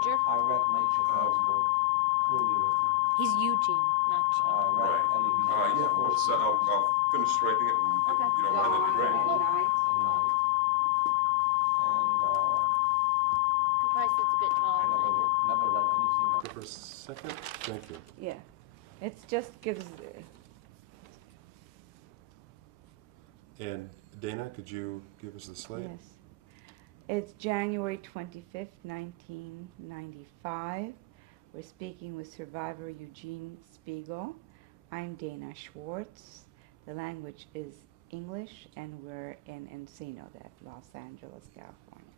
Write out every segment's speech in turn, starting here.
major? I read Major Bell's book. Clearly with you. He's Eugene, not Gene. I read Right. Elie Wiesel's Yeah, well, first so book, I'll finish writing it, and Okay. if you don't mind, that'd be great. Dawn Cool. and Night. And He probably sits a bit I taller than I do. never read anything else. For a second, thank you. Yeah, it just gives, And Dana, could you give us the slate? yes. It's January 25th, 1995. We're speaking with survivor Eugene Spiegel. I'm Dana Schwartz. The language is English, and we're in Encino, that Los Angeles, California.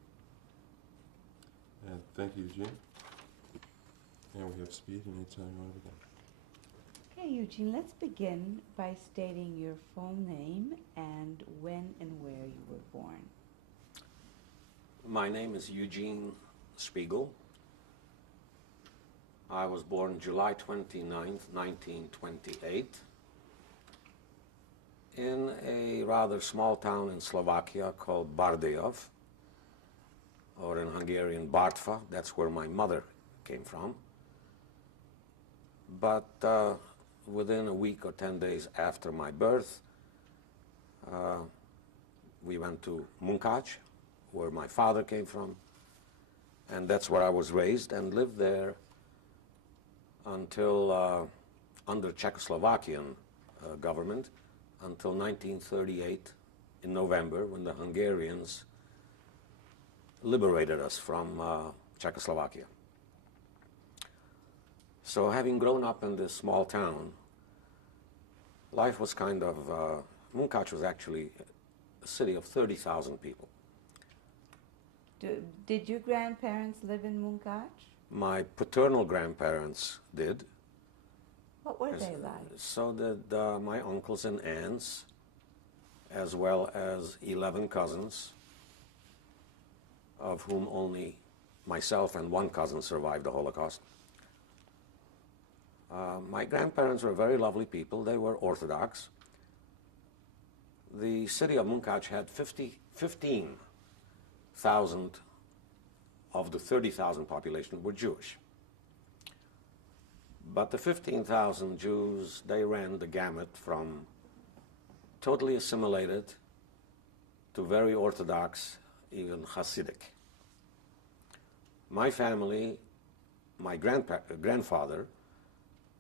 And thank you, Eugene. And we have Speed, and anytime you want to begin. Okay, Eugene, let's begin by stating your full name and when and where you were born. My name is Eugene Spiegel. I was born July 29th, 1928, in a rather small town in Slovakia called Bardejov, or in Hungarian Bartva. That's where my mother came from. But within a week or 10 days after my birth, we went to Munkacs, where my father came from, and that's where I was raised and lived there until under Czechoslovakian government until 1938 in November, when the Hungarians liberated us from Czechoslovakia. So having grown up in this small town, life was kind of, Munkacs was actually a city of 30,000 people. Did your grandparents live in Munkacs? My paternal grandparents did. What were they like? So did my uncles and aunts, as well as 11 cousins, of whom only myself and one cousin survived the Holocaust. My grandparents were very lovely people. They were Orthodox. The city of Munkacs had 15,000 of the 30,000 population were Jewish. But the 15,000 Jews, they ran the gamut from totally assimilated to very Orthodox, even Hasidic. My family, my grandfather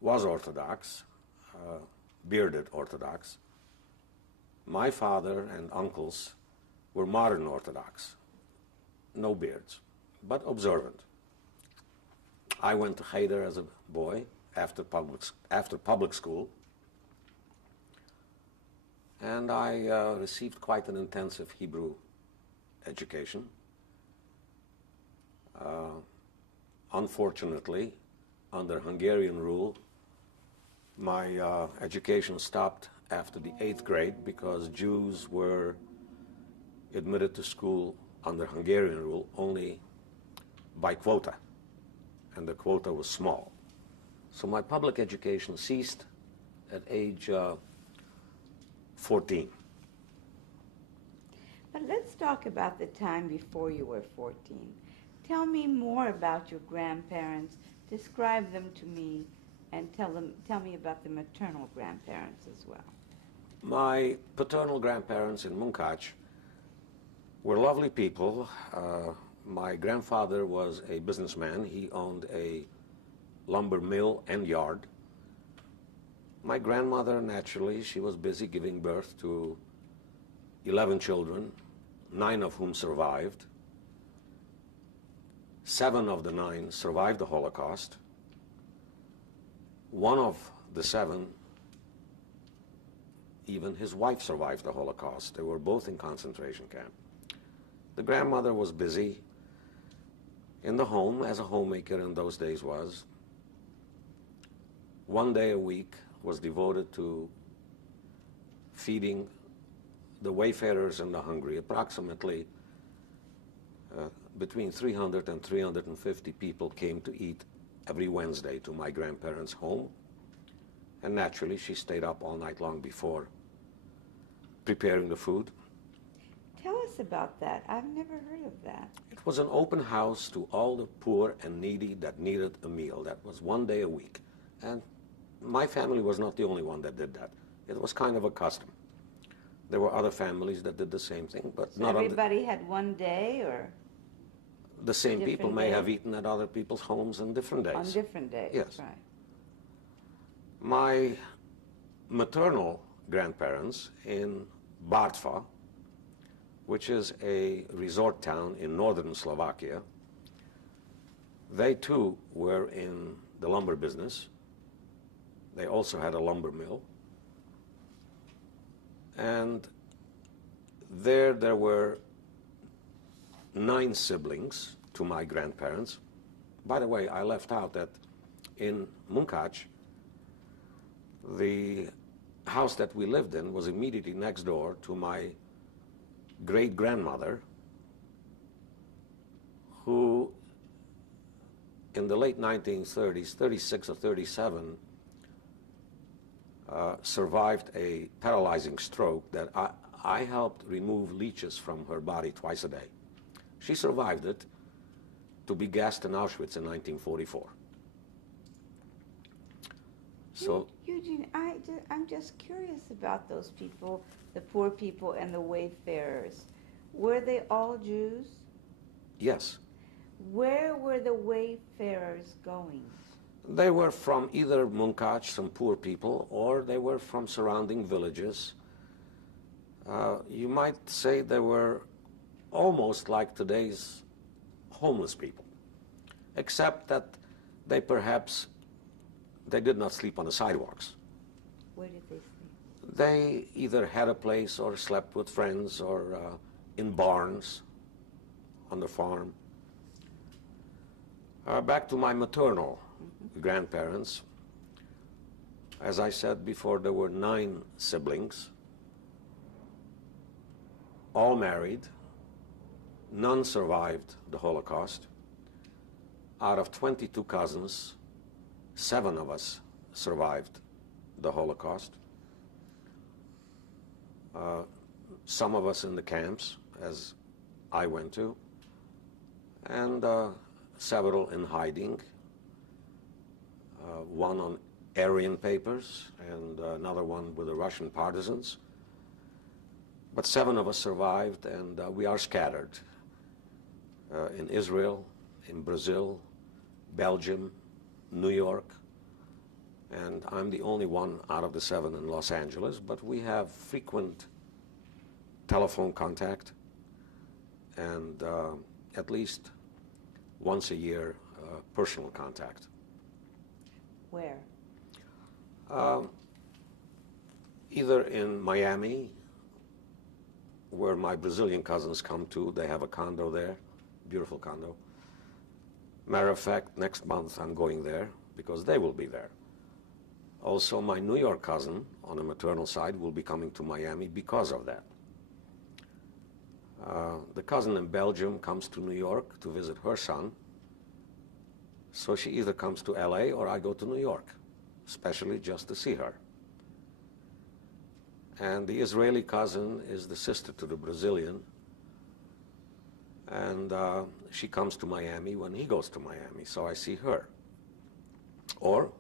was Orthodox, bearded Orthodox. My father and uncles were modern Orthodox, no beards, but observant. I went to Cheder as a boy after public school, and I received quite an intensive Hebrew education. Unfortunately, under Hungarian rule, my education stopped after the 8th grade because Jews were admitted to school under Hungarian rule only by quota, and the quota was small. So my public education ceased at age 14. But let's talk about the time before you were 14. Tell me more about your grandparents. Describe them to me, and tell me about the maternal grandparents as well. My paternal grandparents in Munkacs were lovely people. My grandfather was a businessman. He owned a lumber mill and yard. My grandmother, naturally, she was busy giving birth to 11 children, 9 of whom survived. 7 of the 9 survived the Holocaust. 1 of the 7, even his wife survived the Holocaust. They were both in concentration camp. The grandmother was busy in the home, as a homemaker in those days was. 1 day a week was devoted to feeding the wayfarers and the hungry. Approximately between 300 and 350 people came to eat every Wednesday to my grandparents' home. And naturally, she stayed up all night long before preparing the food. Tell us about that. I've never heard of that. It was an open house to all the poor and needy that needed a meal. That was one day a week. And my family was not the only one that did that. It was kind of a custom. There were other families that did the same thing, but So not on everybody had one day, or the same people different may days? have eaten at other people's homes on different days. on different days? Yes. Right. My maternal grandparents in Bartva, which is a resort town in northern Slovakia, they too were in the lumber business. They also had a lumber mill. And there were 9 siblings to my grandparents. By the way, I left out that in Munkac, the house that we lived in was immediately next door to my great-grandmother, who in the late 1930s, 36 or 37, survived a paralyzing stroke that I helped remove leeches from her body twice a day. She survived it to be gassed in Auschwitz in 1944. So, Eugene, I'm just curious about those people, the poor people and the wayfarers. Were they all Jews? yes, Where were the wayfarers going? they were from either Munkac, some poor people, or they were from surrounding villages. You might say they were almost like today's homeless people, except that they did not sleep on the sidewalks. Where did they sleep? They either had a place or slept with friends or in barns on the farm. Back to my maternal grandparents. As I said before, there were 9 siblings, all married. None survived the Holocaust. Out of 22 cousins, 7 of us survived the Holocaust. Some of us in the camps, as I went to, and several in hiding. One on Aryan papers and another one with the Russian partisans. But 7 of us survived, and we are scattered in Israel, in Brazil, Belgium, New York, and I'm the only one out of the 7 in Los Angeles, but we have frequent telephone contact and at least once a year personal contact. Where? Either in Miami, where my Brazilian cousins come to. They have a condo there, beautiful condo. Matter of fact, next month I'm going there because they will be there. Also, my New York cousin on the maternal side will be coming to Miami because of that. The cousin in Belgium comes to New York to visit her son. So she either comes to LA or I go to New York, especially just to see her. And the Israeli cousin is the sister to the Brazilian. And she comes to Miami when he goes to Miami, so I see her. Or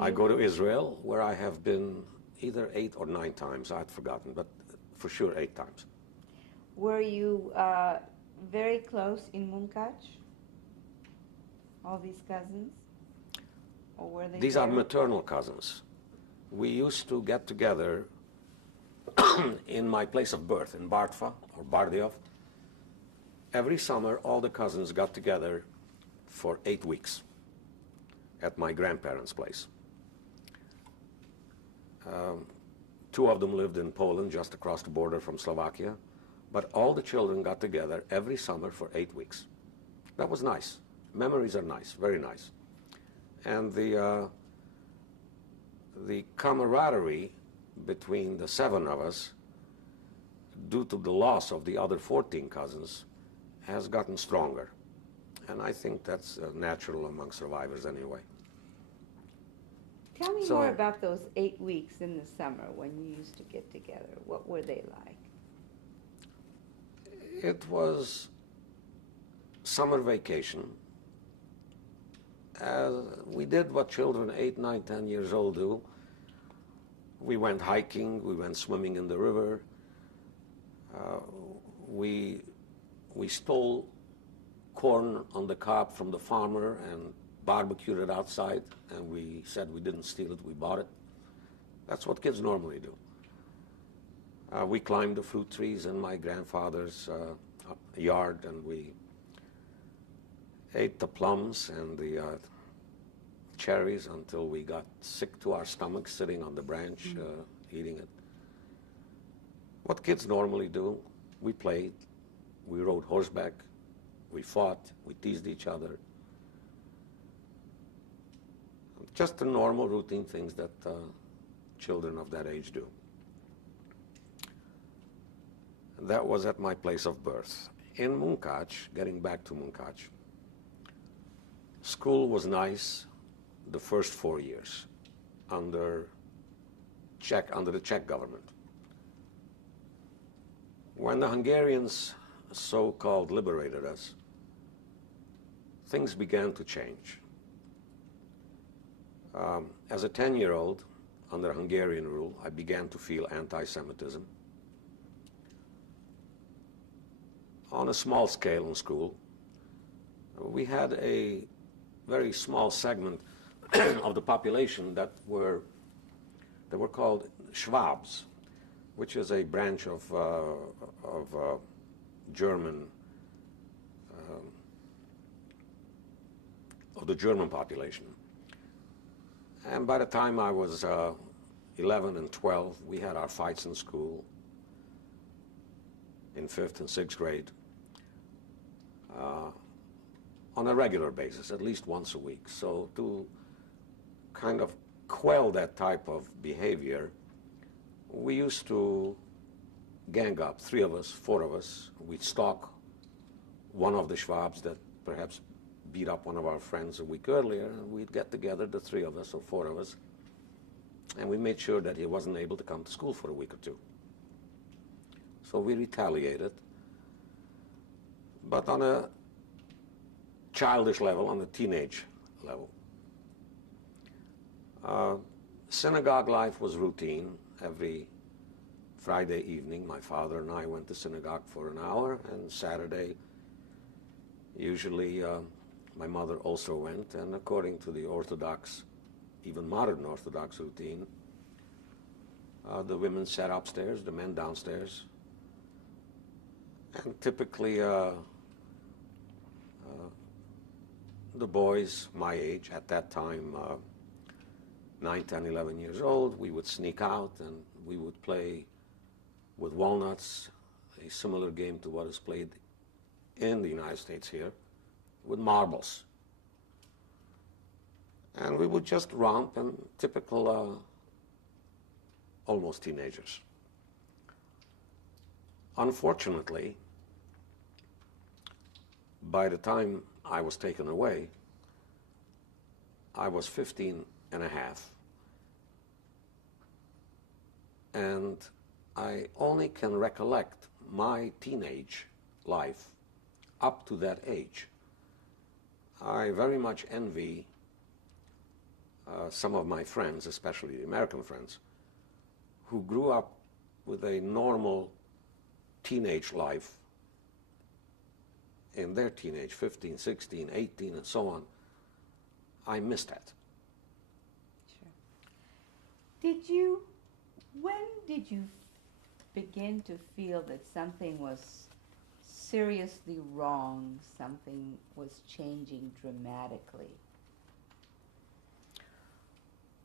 I go to Israel, where I have been either 8 or 9 times. I'd forgotten, but for sure 8 times. Were you very close in Munkac? All these cousins? Or were they These are very- maternal cousins. We used to get together in my place of birth, in Bartva, or Bardiov. Every summer, all the cousins got together for 8 weeks at my grandparents' place. 2 of them lived in Poland, just across the border from Slovakia. But all the children got together every summer for 8 weeks. That was nice. Memories are nice, very nice. And the camaraderie between the 7 of us, due to the loss of the other 14 cousins, has gotten stronger. And I think that's natural among survivors anyway. Tell me So- more about those 8 weeks in the summer when you used to get together. What were they like? It was summer vacation. We did what children 8, 9, 10 years old do. We went hiking, we went swimming in the river. We stole corn on the cob from the farmer and barbecued it outside, and we said we didn't steal it, we bought it. That's what kids normally do. We climbed the fruit trees in my grandfather's yard, and we ate the plums and the cherries until we got sick to our stomachs sitting on the branch eating it. What kids normally do, we played, we rode horseback, we fought, we teased each other. Just the normal routine things that children of that age do. That was at my place of birth. In Munkac, getting back to Munkac, school was nice the first 4 years under the Czech government. When the Hungarians so-called liberated us, things began to change. As a 10-year-old, under Hungarian rule, I began to feel anti-Semitism. On a small scale in school, we had a very small segment of the population that were called Schwabs, which is a branch of German, of the German population. And by the time I was 11 and 12, we had our fights in school in 5th and 6th grade on a regular basis, at least once a week. So to kind of quell that type of behavior, we used to gang up, 3 of us, 4 of us. We'd stalk one of the Schwabs that perhaps beat up one of our friends a week earlier, and we'd get together, the 3 of us or 4 of us, and we made sure that he wasn't able to come to school for a week or 2. So we retaliated, but on a childish level, on a teenage level. Synagogue life was routine. Every Friday evening, my father and I went to synagogue for an hour, and Saturday, usually my mother also went, and according to the Orthodox, even modern Orthodox routine, the women sat upstairs, the men downstairs, and typically the boys my age at that time, 9, 10, 11 years old, we would sneak out and we would play with walnuts, a similar game to what is played in the United States here, with marbles. And we would just romp, and typical almost teenagers. Unfortunately, by the time I was taken away, I was 15 and a half. And I only can recollect my teenage life up to that age. I very much envy some of my friends, especially the American friends, who grew up with a normal teenage life in their teenage, 15, 16, 18, and so on. I missed that. Sure. When did you begin to feel that something was seriously wrong, something was changing dramatically?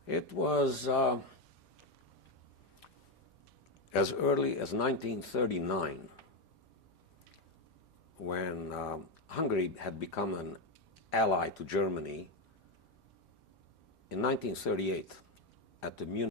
It was as early as 1939, when Hungary had become an ally to Germany. In 1938, at the Munich